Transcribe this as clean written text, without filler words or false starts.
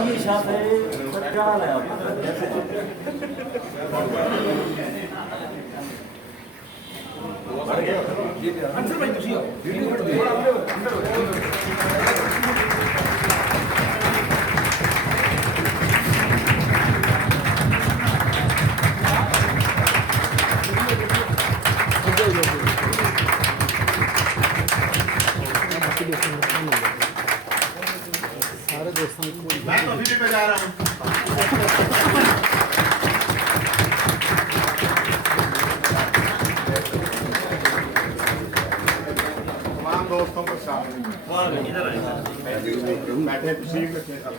ये शाप है क्या हाल है आपका आंसर भाई ਤੁਸੀਂ ਆਓ सारे दोस्तों को मैं तो अभी भी पे जा रहा हूँ तमाम दोस्तों को शामिल इधर आइए बैठे सीट रखे सब